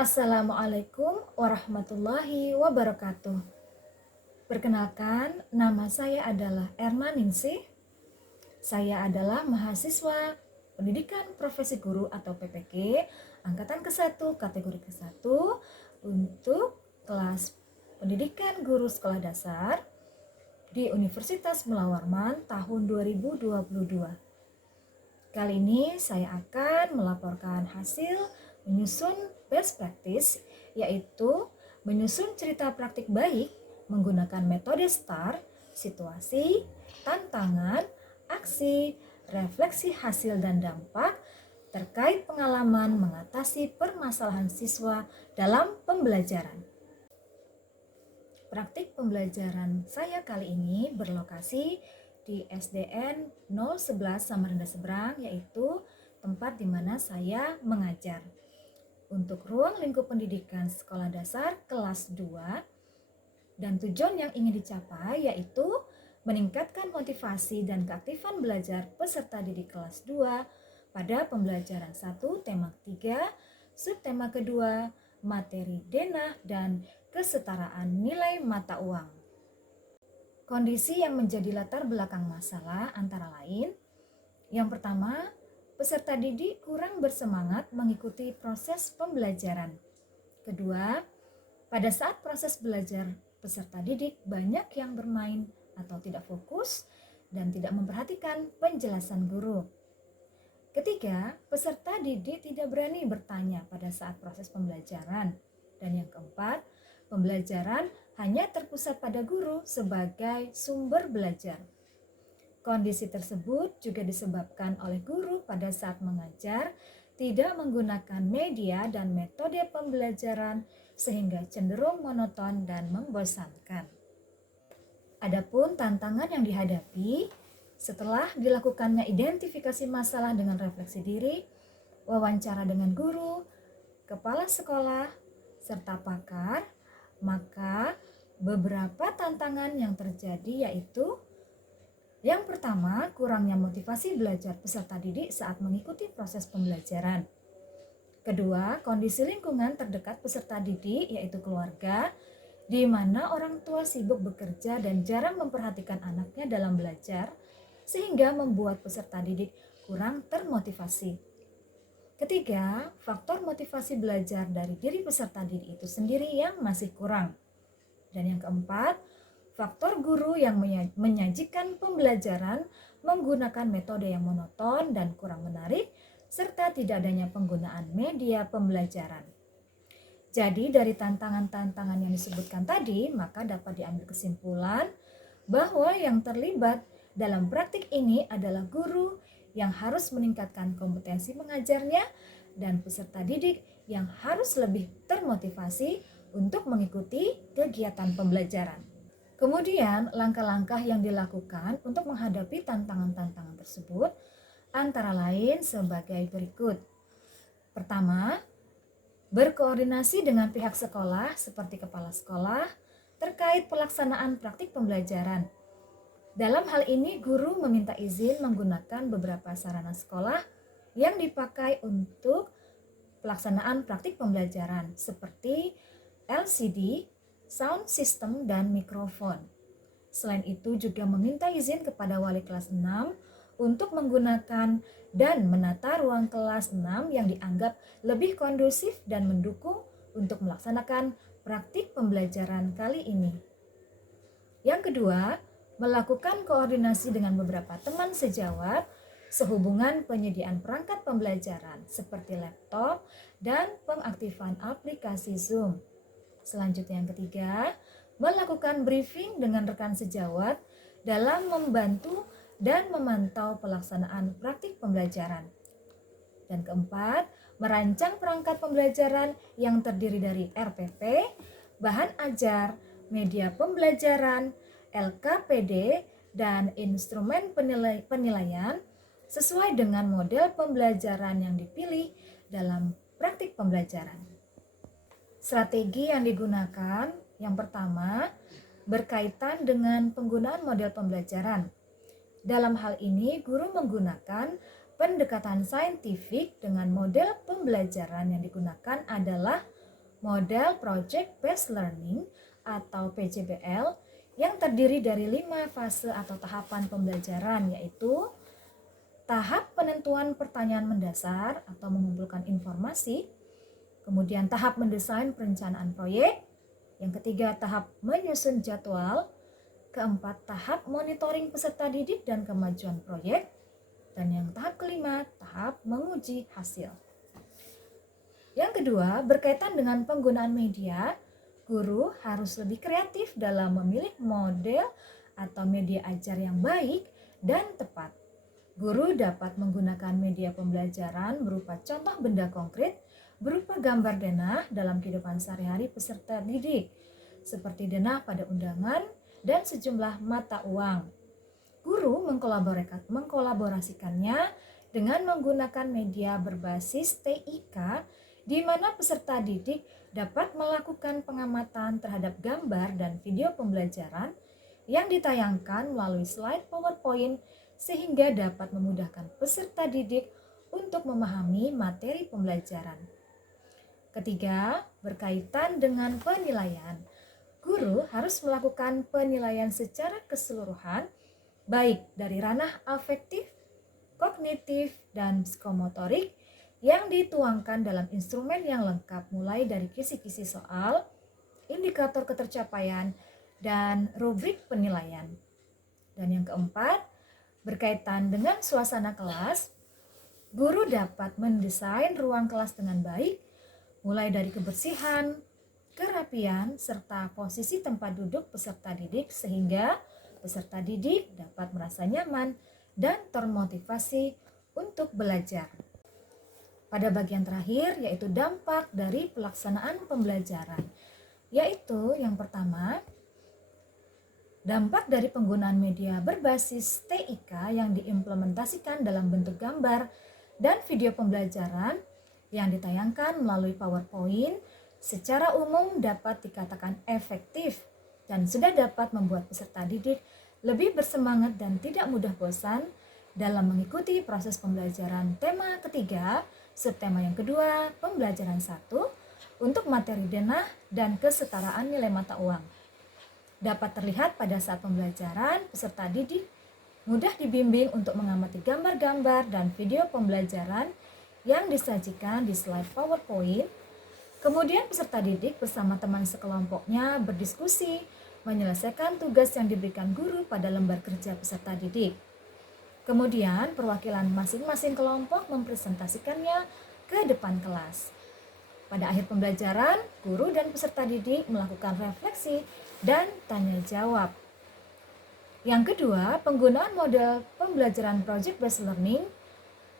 Assalamualaikum warahmatullahi wabarakatuh. Perkenalkan, nama saya adalah Erna Ningsih. Saya adalah mahasiswa Pendidikan Profesi Guru atau PPG Angkatan ke-1 kategori ke-1 untuk kelas Pendidikan Guru Sekolah Dasar di Universitas Mula Warman tahun 2022. Kali ini saya akan melaporkan hasil menyusun best practice, yaitu menyusun cerita praktik baik menggunakan metode STAR, situasi, tantangan, aksi, refleksi hasil dan dampak terkait pengalaman mengatasi permasalahan siswa dalam pembelajaran. Praktik pembelajaran saya kali ini berlokasi di SDN 011 Samarinda Seberang, yaitu tempat di mana saya mengajar. Untuk ruang lingkup pendidikan sekolah dasar kelas 2, dan tujuan yang ingin dicapai yaitu meningkatkan motivasi dan keaktifan belajar peserta didik kelas 2 pada pembelajaran 1 tema 3, subtema kedua, materi denah dan kesetaraan nilai mata uang. Kondisi yang menjadi latar belakang masalah antara lain, yang pertama, peserta didik kurang bersemangat mengikuti proses pembelajaran. Kedua, pada saat proses belajar, peserta didik banyak yang bermain atau tidak fokus dan tidak memperhatikan penjelasan guru. Ketiga, peserta didik tidak berani bertanya pada saat proses pembelajaran. Dan yang keempat, pembelajaran hanya terpusat pada guru sebagai sumber belajar. Kondisi tersebut juga disebabkan oleh guru pada saat mengajar tidak menggunakan media dan metode pembelajaran sehingga cenderung monoton dan membosankan. Adapun tantangan yang dihadapi setelah dilakukannya identifikasi masalah dengan refleksi diri, wawancara dengan guru, kepala sekolah, serta pakar, maka beberapa tantangan yang terjadi yaitu yang pertama, kurangnya motivasi belajar peserta didik saat mengikuti proses pembelajaran. Kedua, kondisi lingkungan terdekat peserta didik yaitu keluarga, di mana orang tua sibuk bekerja dan jarang memperhatikan anaknya dalam belajar, sehingga membuat peserta didik kurang termotivasi. Ketiga, faktor motivasi belajar dari diri peserta didik itu sendiri yang masih kurang. Dan yang keempat, faktor guru yang menyajikan pembelajaran menggunakan metode yang monoton dan kurang menarik, serta tidak adanya penggunaan media pembelajaran. Jadi dari tantangan-tantangan yang disebutkan tadi, maka dapat diambil kesimpulan bahwa yang terlibat dalam praktik ini adalah guru yang harus meningkatkan kompetensi mengajarnya dan peserta didik yang harus lebih termotivasi untuk mengikuti kegiatan pembelajaran. Kemudian langkah-langkah yang dilakukan untuk menghadapi tantangan-tantangan tersebut antara lain sebagai berikut. Pertama, berkoordinasi dengan pihak sekolah seperti kepala sekolah terkait pelaksanaan praktik pembelajaran. Dalam hal ini, guru meminta izin menggunakan beberapa sarana sekolah yang dipakai untuk pelaksanaan praktik pembelajaran seperti LCD, sound system, dan mikrofon. Selain itu juga meminta izin kepada wali kelas 6 untuk menggunakan dan menata ruang kelas 6 yang dianggap lebih kondusif dan mendukung untuk melaksanakan praktik pembelajaran kali ini. Yang kedua, melakukan koordinasi dengan beberapa teman sejawat sehubungan penyediaan perangkat pembelajaran seperti laptop dan pengaktifan aplikasi Zoom. Selanjutnya yang ketiga, melakukan briefing dengan rekan sejawat dalam membantu dan memantau pelaksanaan praktik pembelajaran. Dan keempat, merancang perangkat pembelajaran yang terdiri dari RPP, bahan ajar, media pembelajaran, LKPD, dan instrumen penilaian sesuai dengan model pembelajaran yang dipilih dalam praktik pembelajaran. Strategi yang digunakan yang pertama berkaitan dengan penggunaan model pembelajaran. Dalam hal ini, guru menggunakan pendekatan saintifik dengan model pembelajaran yang digunakan adalah model Project Based Learning atau PJBL yang terdiri dari 5 fase atau tahapan pembelajaran, yaitu tahap penentuan pertanyaan mendasar atau mengumpulkan informasi, kemudian tahap mendesain perencanaan proyek, yang ketiga tahap menyusun jadwal, keempat tahap monitoring peserta didik dan kemajuan proyek, dan yang tahap kelima tahap menguji hasil. Yang kedua, berkaitan dengan penggunaan media, guru harus lebih kreatif dalam memilih model atau media ajar yang baik dan tepat. Guru dapat menggunakan media pembelajaran berupa contoh benda konkret, berupa gambar denah dalam kehidupan sehari-hari peserta didik, seperti denah pada undangan dan sejumlah mata uang. Guru mengkolaborasikannya dengan menggunakan media berbasis TIK, di mana peserta didik dapat melakukan pengamatan terhadap gambar dan video pembelajaran yang ditayangkan melalui slide PowerPoint sehingga dapat memudahkan peserta didik untuk memahami materi pembelajaran. Ketiga, berkaitan dengan penilaian. Guru harus melakukan penilaian secara keseluruhan, baik dari ranah afektif, kognitif, dan psikomotorik yang dituangkan dalam instrumen yang lengkap mulai dari kisi-kisi soal, indikator ketercapaian, dan rubrik penilaian. Dan yang keempat, berkaitan dengan suasana kelas, guru dapat mendesain ruang kelas dengan baik, mulai dari kebersihan, kerapian, serta posisi tempat duduk peserta didik sehingga peserta didik dapat merasa nyaman dan termotivasi untuk belajar. Pada bagian terakhir yaitu dampak dari pelaksanaan pembelajaran, yaitu yang pertama, dampak dari penggunaan media berbasis TIK yang diimplementasikan dalam bentuk gambar dan video pembelajaran yang ditayangkan melalui PowerPoint secara umum dapat dikatakan efektif dan sudah dapat membuat peserta didik lebih bersemangat dan tidak mudah bosan dalam mengikuti proses pembelajaran tema ketiga, subtema yang kedua, pembelajaran 1 untuk materi denah dan kesetaraan nilai mata uang. Dapat terlihat pada saat pembelajaran, peserta didik mudah dibimbing untuk mengamati gambar-gambar dan video pembelajaran yang disajikan di slide PowerPoint. Kemudian peserta didik bersama teman sekelompoknya berdiskusi, menyelesaikan tugas yang diberikan guru pada lembar kerja peserta didik. Kemudian perwakilan masing-masing kelompok mempresentasikannya ke depan kelas. Pada akhir pembelajaran, guru dan peserta didik melakukan refleksi dan tanya jawab. Yang kedua, penggunaan model pembelajaran Project Based Learning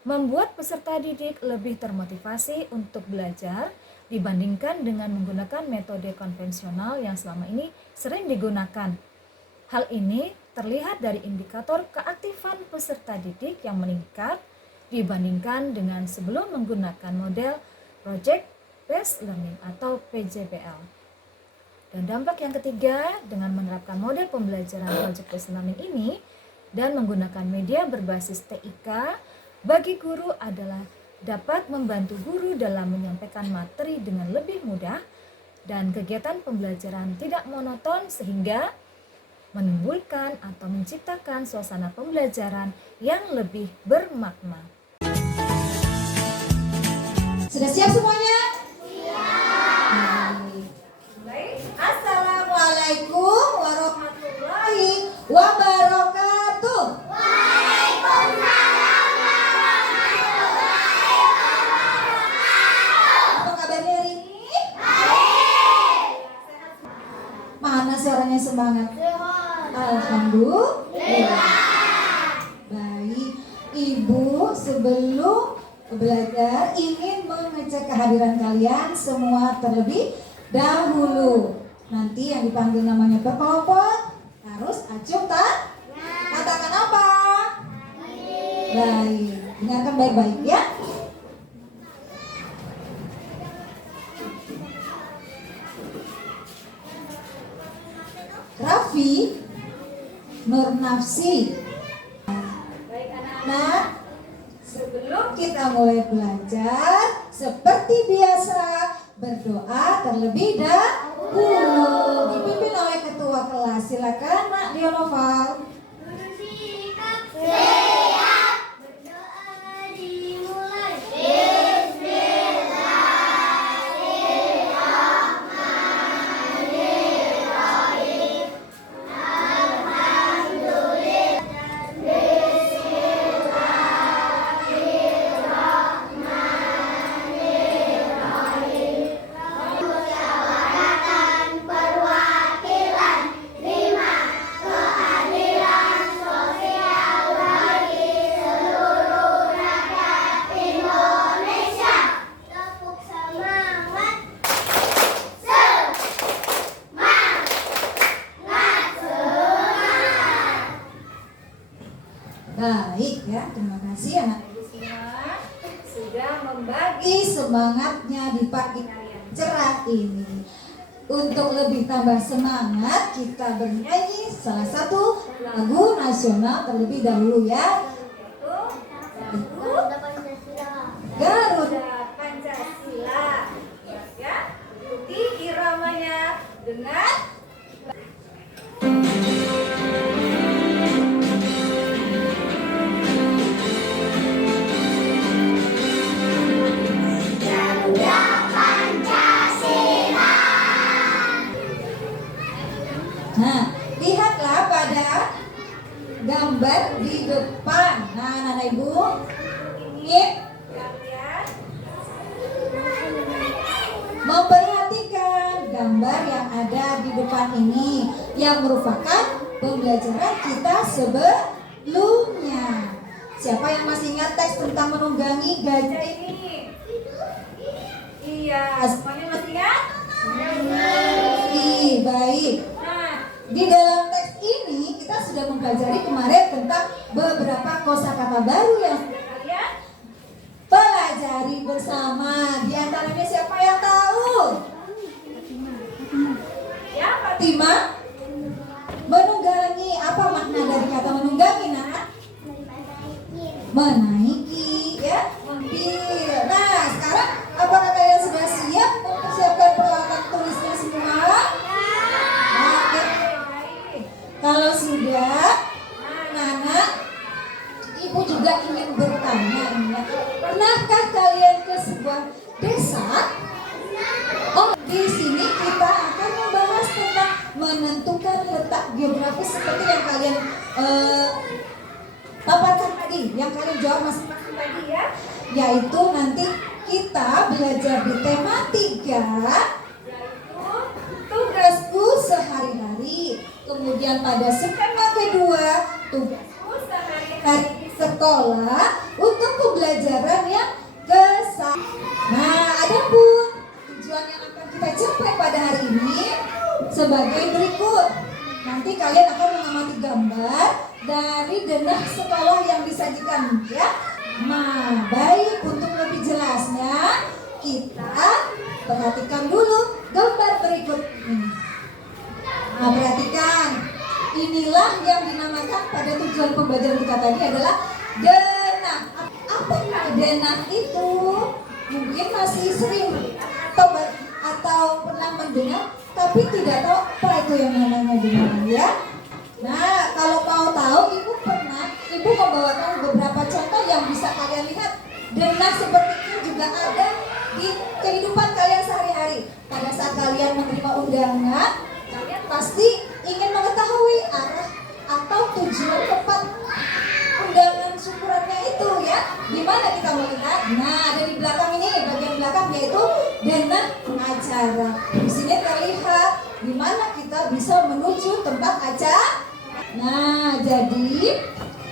membuat peserta didik lebih termotivasi untuk belajar dibandingkan dengan menggunakan metode konvensional yang selama ini sering digunakan. Hal ini terlihat dari indikator keaktifan peserta didik yang meningkat dibandingkan dengan sebelum menggunakan model Project Based Learning atau PJBL. Dan dampak yang ketiga, dengan menerapkan model pembelajaran Project Based Learning ini dan menggunakan media berbasis TIK, bagi guru adalah dapat membantu guru dalam menyampaikan materi dengan lebih mudah dan kegiatan pembelajaran tidak monoton sehingga menimbulkan atau menciptakan suasana pembelajaran yang lebih bermakna. Sudah siap semuanya? Siap. Assalamualaikum warahmatullahi wabarakatuh. Waalaikumsalam warahmatullahi wabarakatuh. Apa kabarnya hari ini? Baik. Mana suaranya semangat? Alhamdulillah. Baik, Ibu sebelum belajar ingin mengecek kehadiran kalian semua terlebih dahulu. Nanti yang dipanggil namanya berkelompok harus acung tak? Katakan apa? Baik, dengarkan baik-baik ya. Raffi, Nur Nafsi. Baik anak-anak, sebelum kita mulai belajar, seperti biasa, berdoa terlebih dahulu. Dipimpin oleh ketua kelas. Silakan Nak Dionoval. Baik ya, terima kasih anak ibu semua sudah membagi semangatnya di pagi yang cerah ini. Untuk lebih tambah semangat, kita bernyanyi salah satu lagu nasional terlebih dahulu ya. Garuda Pancasila. Ya, ikuti iramanya dengan Nah, lihatlah pada gambar di depan. Nah, anak ibu ingin memperhatikan gambar yang ada di depan ini yang merupakan pembelajaran kita sebelumnya. Siapa yang masih ingat teks tentang menunggangi gajah ini? Iya, semuanya masih ingat? Baik. Di dalam teks ini kita sudah mempelajari kemarin tentang beberapa kosakata baru yang sudah kalian pelajari bersama. Di antaranya siapa yang tahu? Ya, Fatima. Menunggangi, apa makna dari kata menunggangi, Nak? Menaiki, ya, mobil. Nah, sekarang apakah kalian sudah siap mempersiapkan peralatan tulisnya semua? Kalau sudah, anak-anak, ibu juga ingin bertanya, pernahkah kalian ke sebuah desa? Oh, di sini kita akan membahas tentang menentukan letak geografis seperti yang kalian paparkan tadi, yang kalian jawab masing-masing tadi ya, yaitu nanti kita belajar di tema 3, yaitu tugasku sehari-hari. Kemudian pada skema kedua, tugasku sehari-hari di sekolah untuk pembelajaran yang ke-1. Nah, adapun tujuan yang akan kita capai pada hari ini sebagai berikut. Nanti kalian akan mengamati gambar dari denah sekolah yang disajikan ya. Nah, baik, untuk lebih jelasnya kita perhatikan dulu gambar berikut ini. Nah, perhatikan, inilah yang dinamakan pada tujuan pembelajaran kita tadi adalah denah. Apa denah itu? Mungkin masih sering atau pernah mendengar, tapi tidak tahu apa itu yang namanya denah ya. Nah, kalau mau tahu, ibu membawakan beberapa contoh yang bisa kalian lihat. Denah seperti ini juga ada di kehidupan kalian sehari-hari. Pada saat kalian menerima undangan, kalian pasti ingin mengetahui arah atau tujuan tempat undangan syukurannya itu ya. Di mana kita melihat? Nah, ada di belakang ini, bagian belakang, yaitu denah acara. Di sini terlihat di mana kita bisa menuju tempat acara. Nah, jadi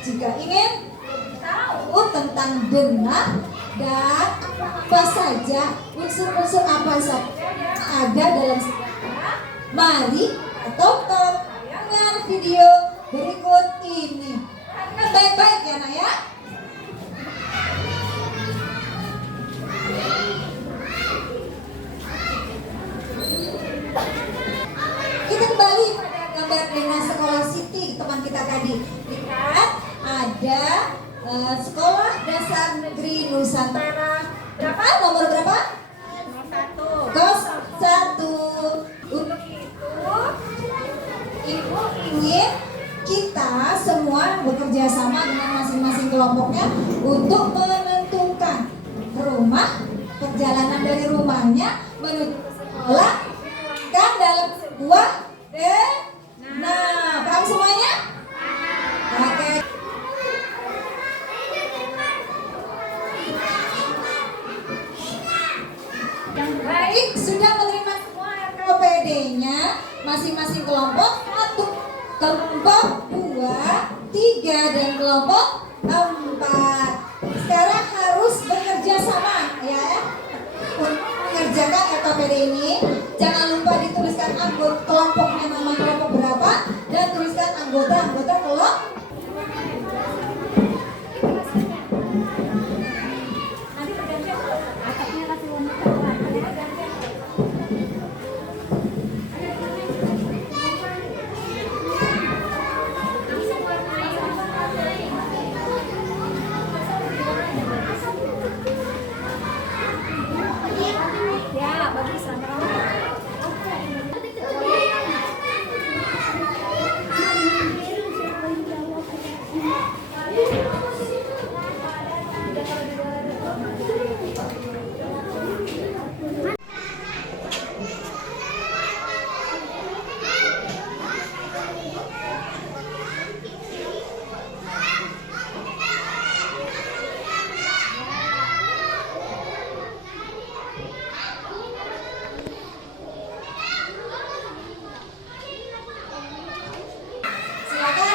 jika ingin tahu tentang denah dan apa saja, unsur-unsur apa saja yang ada dalam sejarah, mari kita tonton tayangan video berikut ini. Perhatikan baik-baik ya, Nak ya. Kita kembali pada gambar denah sekolah Siti teman kita tadi. Lihat ada Sekolah Dasar Negeri Nusantara. Berapa? Nomor berapa? 1. yakin kita semua bekerja sama dengan masing-masing kelompoknya untuk menentukan perjalanan dari rumahnya menuju sekolah kan dalam sebuah paham semuanya? Oke. Baik, sudah menerima semua RKPD-nya masing-masing kelompok. 1, kelompok 2, 3, dan kelompok 4. Sekarang harus bekerja sama ya untuk mengerjakan RKPD ini. Jangan lupa dituliskan anggota kelompoknya, nama kelompok berapa, dan tuliskan anggota kelompok.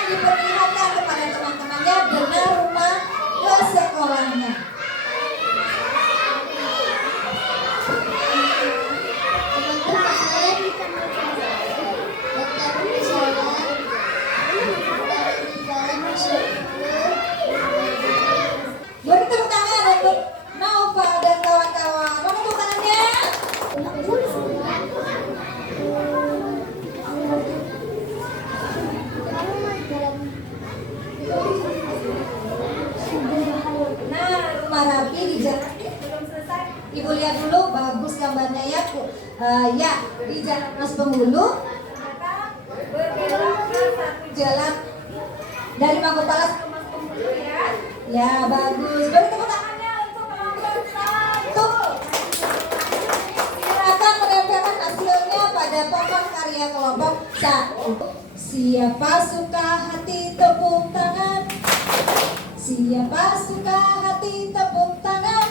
Diperlihatkan kepada teman-temannya benar rumah ke sekolahnya. Beri tepuk tangan untuk Nova dan kawan-kawan. Mana tepuk tangannya? Nah, rumah rapi di jalan belum selesai. Ibu lihat dulu, bagus gambarnya ya. Ya, di jalan Mas Penghulu berbelok ke satu jalan dari Mangkupalas ke Mas Penghulu ya. Ya, bagus. Beri tepuk tangannya untuk kelompok 1. Silakan menempelkan hasilnya pada papan karya kelompok 1. Siapa suka hati tepuk tangan? Siapa suka hati tepuk tangan?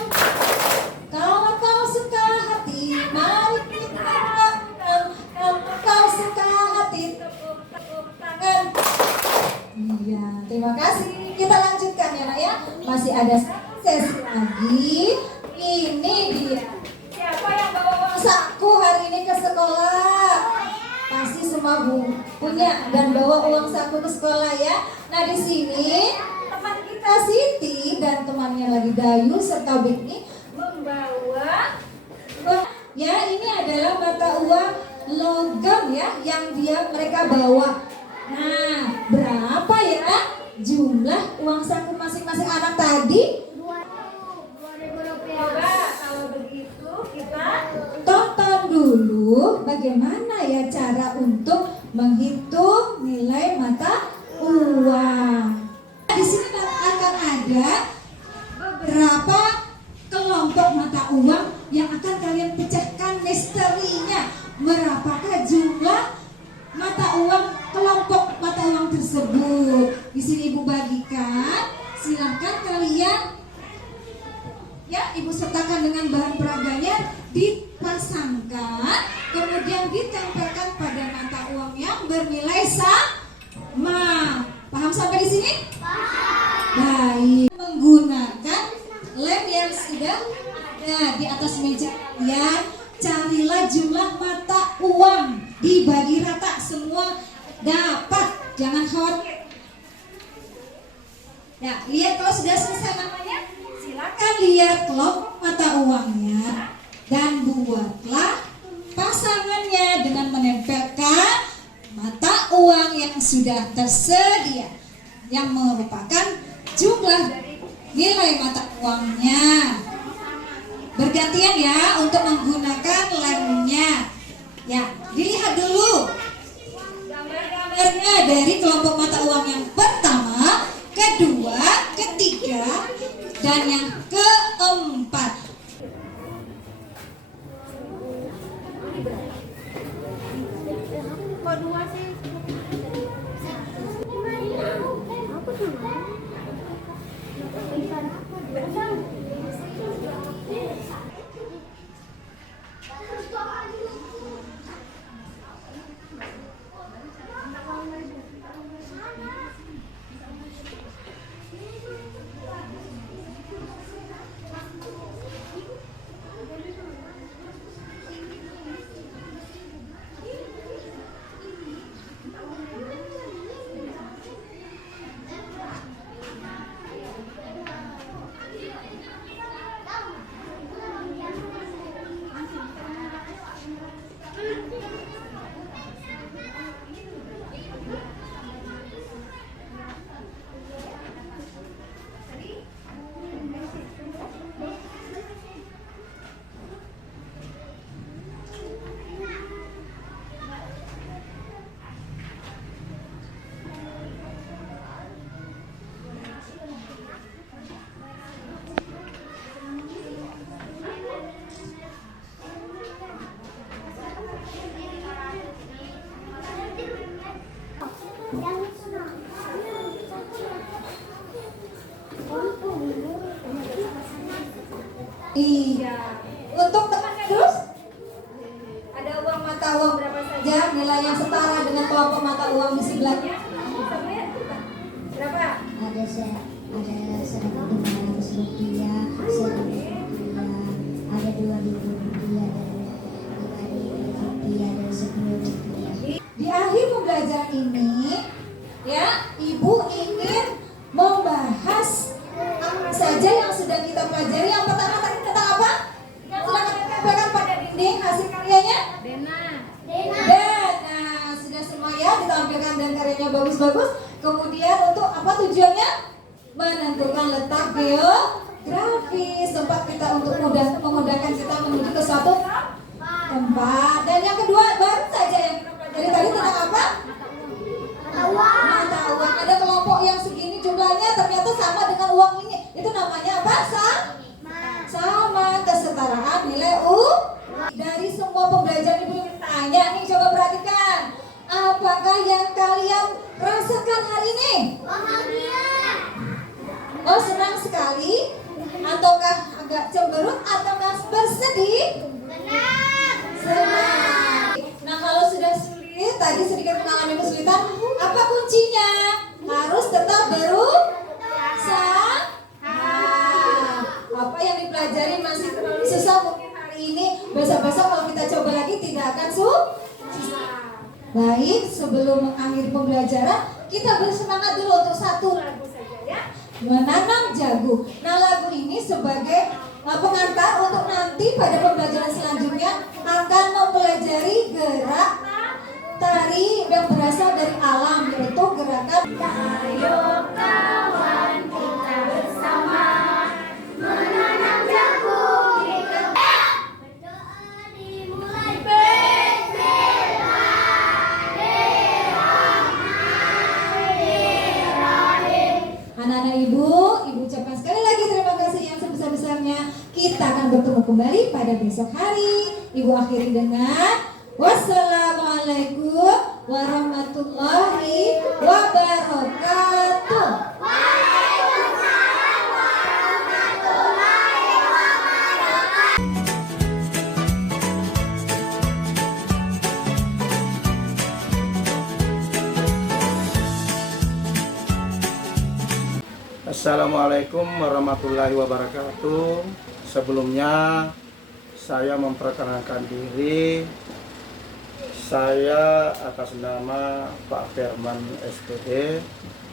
Kalau kau suka hati, mari kita lakukan. Kalau kau suka hati, tepuk tangan. Iya, terima kasih. Kita lanjutkan ya, Nak ya. Masih ada satu sesi lagi. Ini dia. Siapa yang bawa uang saku hari ini ke sekolah? Pasti semua punya dan bawa uang saku ke sekolah ya. Nah, di sini teman kita Siti dan temannya lagi Dayu serta Bikni membawa ya, ini adalah mata uang logam ya yang mereka bawa. Nah, berapa ya jumlah uang saku masing-masing anak tadi? 2.000 rupiah. Coba kalau begitu kita tonton dulu bagaimana ya cara untuk menghitung nilai mata uang. Di sini akan ada beberapa kelompok mata uang yang akan kalian pecahkan misterinya. Berapakah jumlah mata uang kelompok mata uang tersebut? Di sini Ibu bagikan. Silakan kalian ya, Ibu sertakan dengan bahan peraganya, dipasangkan, kemudian ditempelkan pada mata uang yang bernilai sama. Paham sampai di sini? Baik. Menggunakan lem yang sudah ada di atas meja kalian, carilah jumlah mata uang, dibagi rata, semua dapat, jangan khawatir. Ya, lihat kalau sudah selesai namanya, silakan lihat kelompok mata uangnya dan buatlah pasangannya dengan menempelkan mata uang yang sudah tersedia yang merupakan jumlah dari nilai mata uangnya. Bergantian ya untuk menggunakan lemnya. Ya, dilihat dulu gambar-gambarnya dari kelompok mata uang yang pertama, kedua, ketiga, dan yang keempat. Iya. Untuk temannya Dus, ada uang mata uang berapa saja nilai yang setara dengan kelompok mata uang di sebelahnya? Berapa? Ada 1.500 rupiah, 1.000 rupiah, ada 2.000 rupiah, dan 5.000 rupiah, dan 10 rupiah. Di akhir pembelajaran ini, ya, Ibu ingin membahas apa saja yang sudah kita pelajari. Yang pertama tadi tentang apa? Yang sudah kami tempelkan pada dinding hasil karyanya? Dena. Sudah semua ya ditampilkan dan karyanya bagus-bagus. Kemudian untuk apa tujuannya? Menentukan letak geografis, tempat kita untuk memudahkan kita menuju ke suatu tempat. Dan yang kedua baru saja yang kita pelajari tadi tentang apa? Mata uang. Ada kelompok yang segini jumlahnya ternyata sama dengan uang ini. Itu namanya apa? Sama, kesetaraan nilai U. Dari semua pembelajaran Ibu ingin tanya nih, coba perhatikan. Apakah yang kalian rasakan hari ini? Oh, senang sekali? Ataukah agak cemberut? Ataukah bersedih? Senang. Nah, kalau sudah sulit, tadi sedikit mengalami kesulitan, apa kuncinya? Harus tetap berusaha. Apa yang dipelajari masih terlalu susah mungkin hari ini, besok-besok kalau kita coba lagi tidak akan susah. Baik, sebelum mengakhiri pembelajaran, kita bersemangat dulu untuk satu lagu saja ya. Menanam Jagung. Nah, lagu ini sebagai pengantar untuk nanti pada pembelajaran selanjutnya akan mempelajari gerak tari yang berasal dari alam, yaitu gerakan Ayo kawan kita bersama menanam jagung di kebun. Berdoa dimulai. Bismillahirrahmanirrahim. anak-anak ibu ucapkan sekali lagi terima kasih yang sebesar-besarnya. Kita akan bertemu kembali pada besok hari. Ibu akhiri dengan wassalamualaikum warahmatullahi wabarakatuh. Waalaikumsalam warahmatullahi wabarakatuh. Assalamualaikum warahmatullahi wabarakatuh. Sebelumnya saya memperkenalkan diri. Saya atas nama Pak Firman SPD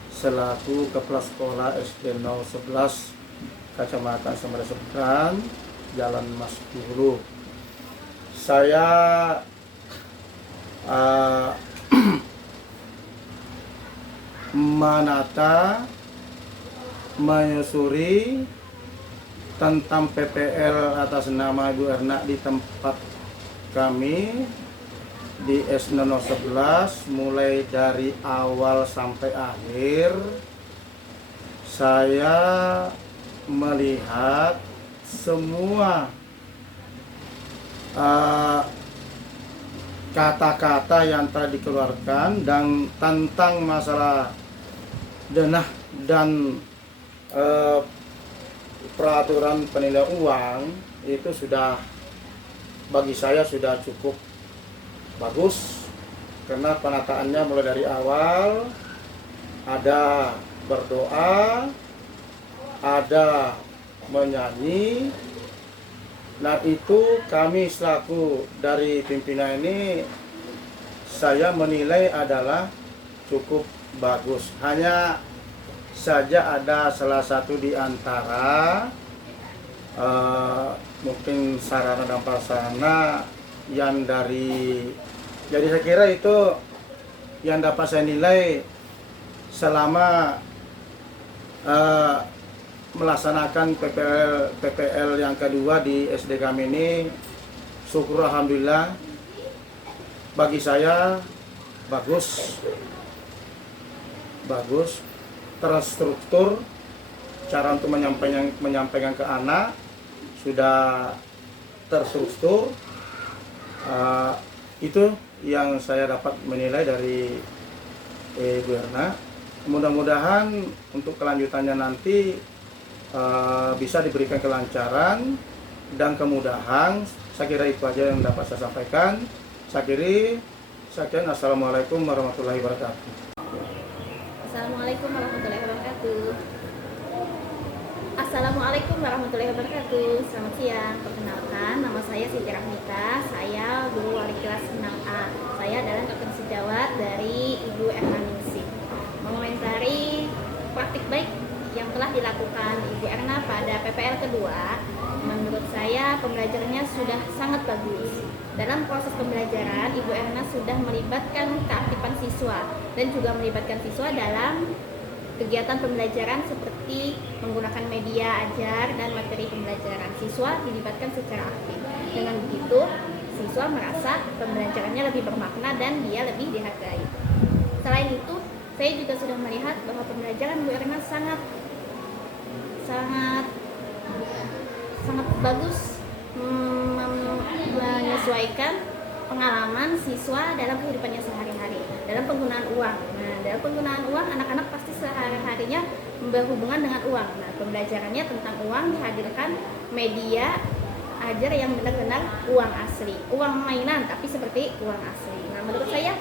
selaku Kepala Sekolah SD 011 Kecamatan Samarenda Seberang, Jalan Mas Guru. Saya menata, menyusuri tentang PPL atas nama Ibu Erna di tempat kami di S011 mulai dari awal sampai akhir saya melihat semua kata-kata yang tadi dikeluarkan dan tentang masalah denah dan peraturan penilaian uang itu sudah bagi saya sudah cukup bagus, karena penataannya mulai dari awal ada berdoa, ada menyanyi. Nah itu kami selaku dari pimpinan ini saya menilai adalah cukup bagus. Hanya saja ada salah satu di antara mungkin sarana dan prasarana yang dari, jadi saya kira itu yang dapat saya nilai selama melaksanakan PPL yang kedua di SD kami ini, syukur alhamdulillah bagi saya bagus, terstruktur, cara untuk menyampaikan ke anak sudah terstruktur. Itu yang saya dapat menilai dari Bu Erna. Mudah-mudahan untuk kelanjutannya nanti bisa diberikan kelancaran dan kemudahan. Saya kira itu aja yang dapat saya sampaikan. Sekian, assalamualaikum warahmatullahi wabarakatuh. Assalamualaikum warahmatullahi wabarakatuh. Assalamualaikum warahmatullahi wabarakatuh. Selamat siang. Perkenalkan, nama saya Siti Rahmita. Saya guru wali kelas 6A. Saya adalah kakak sejawat dari Ibu Erna Ningsih. Mengomentari praktik baik yang telah dilakukan Ibu Erna pada PPL kedua, menurut saya pembelajarannya sudah sangat bagus. Dalam proses pembelajaran, Ibu Erna sudah melibatkan keaktifan siswa dan juga melibatkan siswa dalam kegiatan pembelajaran seperti menggunakan media ajar dan materi pembelajaran. Siswa dilibatkan secara aktif. Dengan begitu, siswa merasa pembelajarannya lebih bermakna dan dia lebih dihargai. Selain itu, saya juga sudah melihat bahwa pembelajaran Bu Erna sangat bagus menyesuaikan pengalaman siswa dalam kehidupannya sehari-hari, dalam penggunaan uang. Nah, dalam penggunaan uang, anak-anak pasti sehari-harinya berhubungan dengan uang. Nah, pembelajarannya tentang uang dihadirkan media ajar yang benar-benar uang asli, uang mainan tapi seperti uang asli. Nah, menurut saya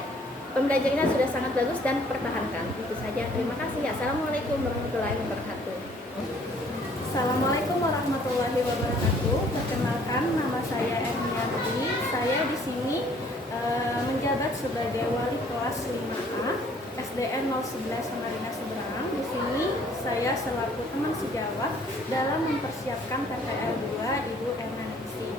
pembelajarannya sudah sangat bagus dan pertahankan. Itu saja. Terima kasih. Assalamualaikum warahmatullahi wabarakatuh. Assalamualaikum warahmatullahi wabarakatuh. Perkenalkan, nama saya Erniati. Saya di sini menjabat sebagai wali kelas 5A SDN 011 Samarinda Seberang. Di sini saya selaku teman sejawat dalam mempersiapkan PPL 2 Ibu Erna Ningsih.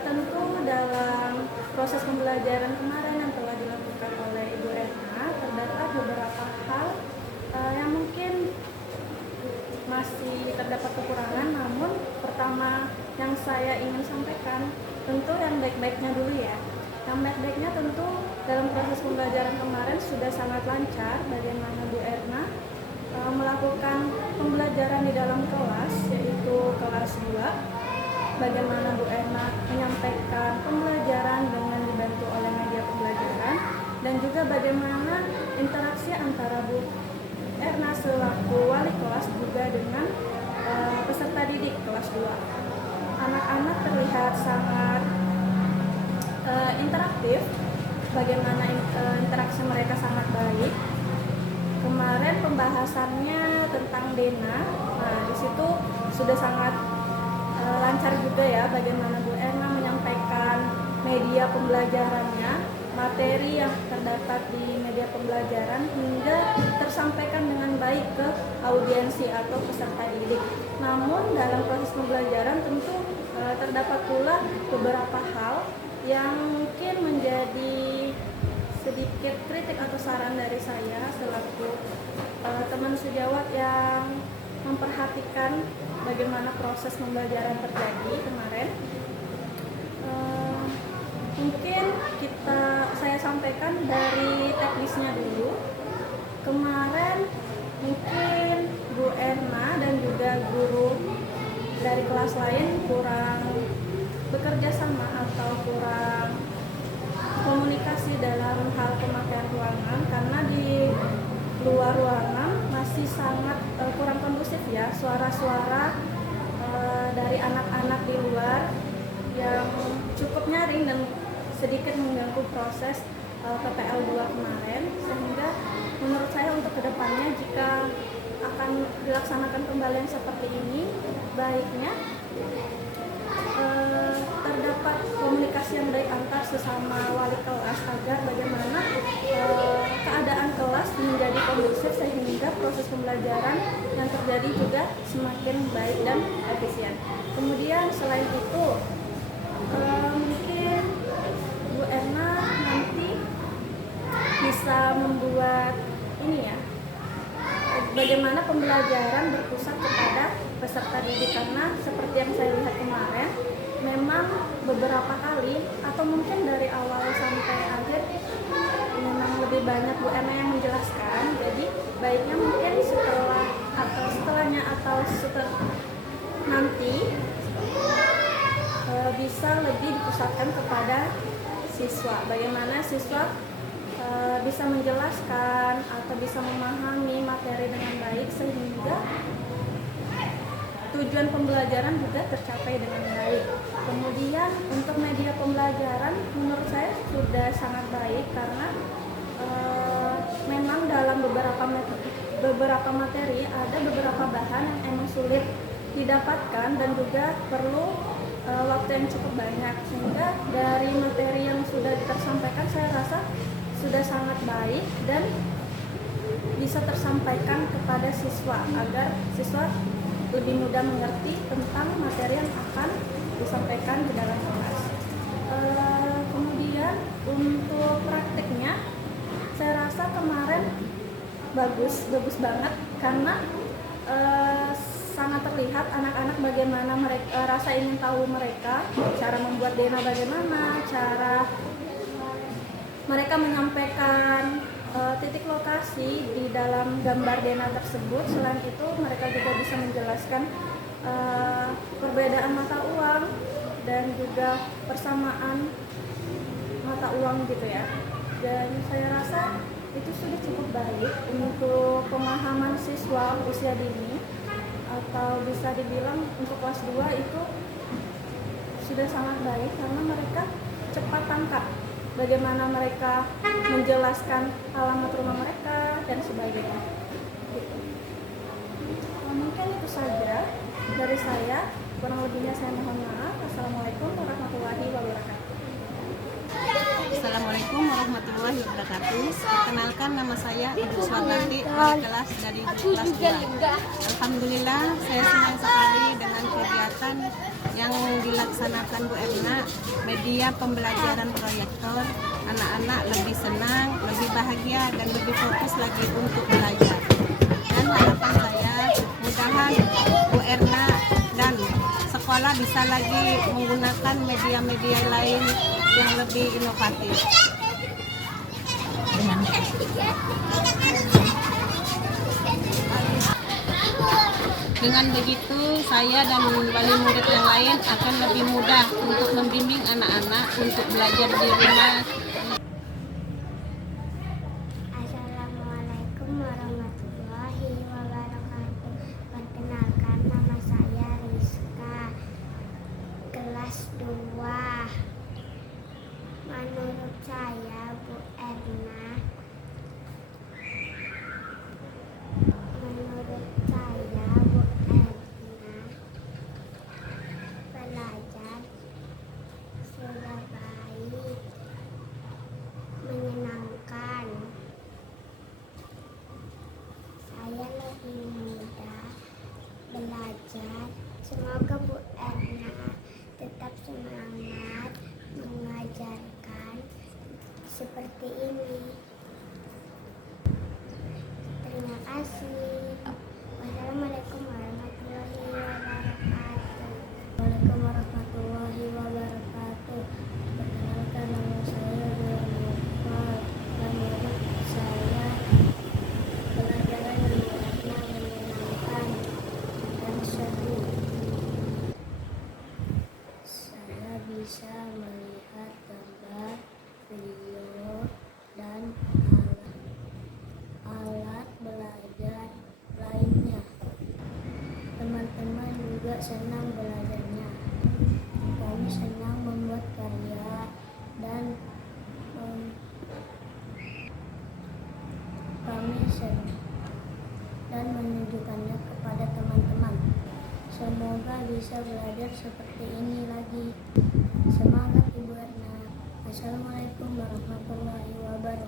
Tentu dalam proses pembelajaran kemarin yang telah dilakukan oleh Ibu Erna, terdapat beberapa hal yang mungkin masih terdapat kekurangan. Namun pertama yang saya ingin sampaikan, tentu yang baik-baiknya dulu ya. Yang baik-baiknya tentu dalam proses pembelajaran kemarin sudah sangat lancar bagaimana Bu Erna melakukan pembelajaran di dalam kelas, yaitu kelas 2. Bagaimana Bu Erna menyampaikan pembelajaran dengan dibantu oleh media pembelajaran, dan juga bagaimana interaksi antara Bu Erna selaku wali kelas juga dengan peserta didik kelas 2. Anak-anak terlihat sangat interaktif, bagaimana interaksi mereka sangat baik. Kemarin pembahasannya tentang Dena, nah di situ sudah sangat lancar juga ya, bagaimana Bu Erna menyampaikan media pembelajarannya, materi yang terdapat di media pembelajaran hingga tersampaikan dengan baik ke audiensi atau peserta didik. Namun dalam proses pembelajaran tentu terdapat pula beberapa hal yang mungkin menjadi sedikit kritik atau saran dari saya selaku teman sejawat yang memperhatikan bagaimana proses pembelajaran terjadi kemarin. Mungkin saya sampaikan dari teknisnya dulu. Kemarin mungkin Bu Erna dan juga guru dari kelas lain kurang bekerja sama atau kurang komunikasi dalam hal pemakaian ruangan, karena di luar ruangan masih sangat kurang kondusif ya, suara-suara dari anak-anak di luar yang cukup nyaring dan sedikit mengganggu proses PPL 2 kemarin, sehingga menurut saya untuk kedepannya jika akan dilaksanakan kembali yang seperti ini, baiknya terdapat komunikasi yang baik antar sesama wali kelas agar bagaimana keadaan kelas menjadi kondusif sehingga proses pembelajaran yang terjadi juga semakin baik dan efisien. Kemudian selain itu mungkin Bu Erna nanti bisa membuat ini ya, bagaimana pembelajaran berpusat kepada peserta didik, karena seperti yang saya lihat kemarin memang beberapa kali atau mungkin dari awal sampai akhir memang lebih banyak Bu Erna yang menjelaskan. Jadi baiknya mungkin setelahnya atau nanti bisa lebih dipusatkan kepada siswa, bagaimana siswa bisa menjelaskan atau bisa memahami materi dengan baik sehingga tujuan pembelajaran juga tercapai dengan baik. Kemudian untuk media pembelajaran menurut saya sudah sangat baik, karena memang dalam beberapa materi ada beberapa bahan yang emang sulit didapatkan dan juga perlu waktu yang cukup banyak, sehingga dari materi yang sudah tersampaikan saya rasa sudah sangat baik dan bisa tersampaikan kepada siswa agar siswa lebih mudah mengerti tentang materi yang akan disampaikan ke dalam kelas. Kemudian untuk praktiknya saya rasa kemarin bagus banget, karena sangat terlihat anak-anak bagaimana mereka rasa ingin tahu mereka, cara membuat dena bagaimana, cara mereka menyampaikan titik lokasi di dalam gambar dena tersebut. Selain itu mereka juga bisa menjelaskan perbedaan mata uang dan juga persamaan mata uang gitu ya. Dan saya rasa itu sudah cukup baik untuk pemahaman siswa usia dini, atau bisa dibilang untuk kelas 2 itu sudah sangat baik karena mereka cepat tangkap bagaimana mereka menjelaskan alamat rumah mereka dan sebagainya gitu. Mungkin itu saja dari saya, kurang lebihnya saya mohon maaf. Assalamualaikum warahmatullahi wabarakatuh. Assalamualaikum warahmatullahi wabarakatuh. Perkenalkan, nama saya Ibu Suwarnati, wali kelas dari kelas 2. Alhamdulillah, saya senang sekali dengan kegiatan yang dilaksanakan Bu Erna, media pembelajaran proyektor. Anak-anak lebih senang, lebih bahagia, dan lebih fokus lagi untuk belajar. Dan harapan saya, mudahan Bu Erna dan sekolah bisa lagi menggunakan media-media lain yang lebih inovatif. Dengan begitu, saya dan wali murid yang lain akan lebih mudah untuk membimbing anak-anak untuk belajar di rumah. Assalamualaikum warahmatullahi wabarakatuh. Perkenalkan, nama saya Rizka, kelas 2. Menurut saya Bu Erna belajar sudah baik dan menunjukkannya kepada teman-teman. Semoga bisa belajar seperti ini lagi. Semangat Ibu Erna. Assalamualaikum warahmatullahi wabarakatuh.